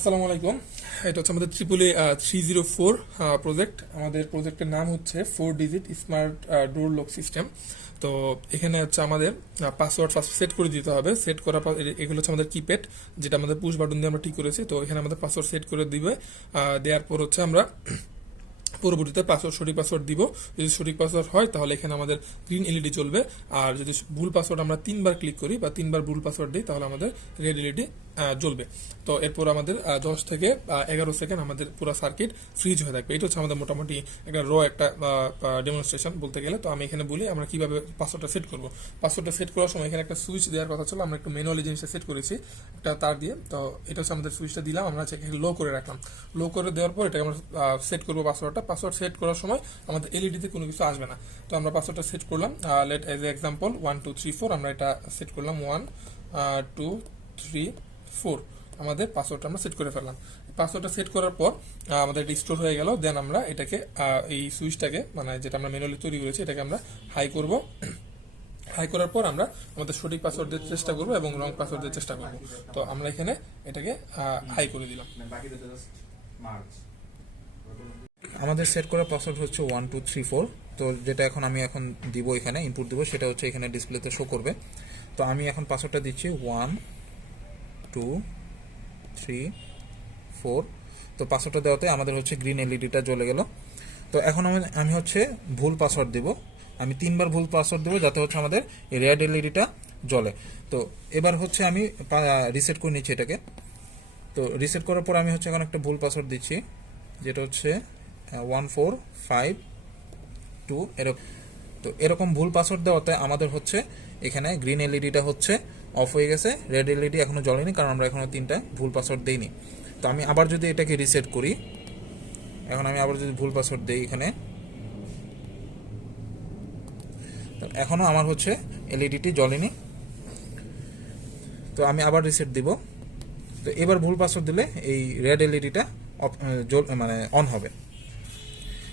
আসসালামু আলাইকুম। এটা হচ্ছে আমাদের ট্রিপল এ 304 প্রজেক্ট। আমাদের প্রজেক্টের নাম হচ্ছে 4 digit smart door lock system. তো এখানে হচ্ছে আমাদের পাসওয়ার্ড ফার্স্ট সেট করে দিতে হবে। সেট করার পর এগুলো হচ্ছে আমাদের কিপ্যাড, যেটা আমাদের পুশ বাটন দিয়ে আমরা ঠিক করেছি। তো এখানে আমাদের পাসওয়ার্ড সেট করে দিবে। দেওয়ার পর হচ্ছে আমরা পরবর্তীতে সঠিক পাসওয়ার্ড দিব। যদি সঠিক পাসওয়ার্ড হয় তাহলে এখানে আমাদের গ্রিন এলইডি জ্বলবে। আর যদি ভুল পাসওয়ার্ড আমরা 3বার ক্লিক করি বা 3বার ভুল পাসওয়ার্ড দিই তাহলে আমাদের রেড এলইডি জ্বলবে। তো এরপর আমাদের 10 থেকে 11 সেকেন্ড আমাদের পুরো সার্কিট ফ্রিজ হয়ে থাকবে। এটা হচ্ছে আমাদের মোটামুটি একটা ডেমনস্ট্রেশন বলতে গেলে। তো আমি এখানে বলি আমরা কিভাবে পাসওয়ার্ডটা সেট করব। পাসওয়ার্ডটা সেট করার সময় এখানে একটা সুইচ দেওয়ার কথা ছিল, আমরা একটু ম্যানুয়ালি জিনিসটা সেট করেছি একটা তার দিয়ে। তো এটা হচ্ছে আমাদের সুইচটা দিলাম, আমরা লো করে রাখলাম। লো করে দেওয়ার পর এটাকে আমরা সেট করবো পাসওয়ার্ডটা। পাসওয়ার্ড সেট করার সময় আমাদের এলইডিতে কোনো কিছু আসবে না। তো আমরা পাসওয়ার্ডটা সেট করলাম। লেট এজ এক্সাম্পল 1 2 3 4 আমরা এটা সেট করলাম। 1 2 3 4 আমাদের পাসওয়ার্ডটা আমরা সেট করে ফেললাম। পাসওয়ার্ডটা সেট করার পর আমাদের এটা স্টোর হয়ে গেল। দেন আমরা এটাকে এই সুইচটাকে, মানে যেটা আমরা ম্যানুয়ালি তৈরি করেছি, এটাকে আমরা হাই করব। হাই করার পর আমরা আমাদের সঠিক পাসওয়ার্ড দিতে চেষ্টা করবো এবং রং পাসওয়ার্ড দিতে চেষ্টা করবো। তো আমরা এখানে এটাকে হাই করে দিলাম। আমাদের সেট করা পাসওয়ার্ড হচ্ছে 1234। তো যেটা এখন দিব, এখানে ইনপুট দিব, সেটা হচ্ছে এখানে ডিসপ্লেতে শো করবে। তো আমি এখন পাসওয়ার্ডটা দিচ্ছি 1 2 3 4। তো পাসওয়ার্ডটা দেওয়াতে আমাদের হচ্ছে গ্রিন এলইডিটা জ্বলে গেল। তো এখন আমি হচ্ছে ভুল পাসওয়ার্ড দেব। আমি 3বার ভুল পাসওয়ার্ড দেবো যাতে হচ্ছে আমাদের এই রেড এলইডিটা জ্বলে। তো এবার হচ্ছে আমি রিসেট করে নিচ্ছি এটাকে। তো রিসেট করার পর আমি হচ্ছে এখন একটা ভুল পাসওয়ার্ড দিচ্ছি, যেটা হচ্ছে 1452 এরকম। তো এরকম ভুল পাসওয়ার্ড দেওয়াতে আমাদের হচ্ছে এখানে গ্রিন এলইডিটা হচ্ছে অফ হয়ে গেছে, রেড এলইডি এখনো জ্বলেনি, কারণ আমরা এখনো 3টা ভুল পাসওয়ার্ড দেইনি। তো আমি আবার যদি এটাকে রিসেট করি, এখন আমি আবার যদি ভুল পাসওয়ার্ড দিই এখানে, এখনো আমার হচ্ছে এলইডিটি জ্বলেনি। তো আমি আবার রিসেট দিব। তো এবার ভুল পাসওয়ার্ড দিলে এই রেড এলইডিটা মানে অন হবে।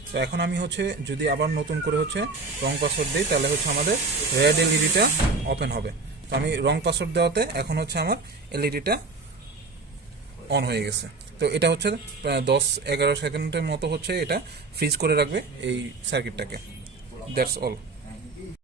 তো এখন আমি হচ্ছে যদি আবার নতুন করে হচ্ছে রং পাসওয়ার্ড দিই, তাহলে হচ্ছে আমাদের রেড এলইডিটা ওপেন হবে। তো আমি রং পাসওয়ার্ড দেওয়াতে এখন হচ্ছে আমার এলইডিটা অন হয়ে গেছে। তো এটা হচ্ছে 10-11 সেকেন্ডের মতো হচ্ছে এটা ফ্রিজ করে রাখবে এই সার্কিটটাকে। That's all.